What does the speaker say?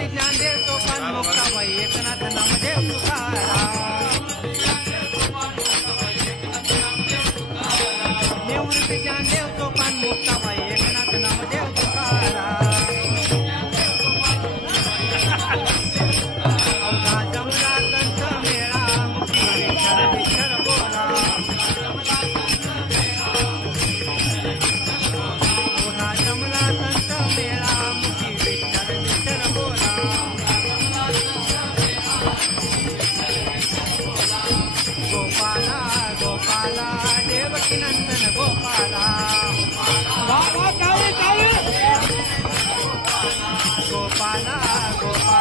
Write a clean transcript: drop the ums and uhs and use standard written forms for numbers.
निवृत्ती ज्ञानदेव सोपान मुक्ताबाई एकनाथ नामदेव तुकाराम निवृत्ती ज्ञानदेव सोपान मुक्ताबाई एकनाथ नामदेव तुकाराम अवघा जमला संत मेळा मुक्ती विठ्ठल विठ्ठल बोला अवघा जमला संत मेळा मुक्ती विठ्ठल विठ्ठल बोला गोपाला गोपाला देवकी नंदन गोपाला गोपाला गोपाला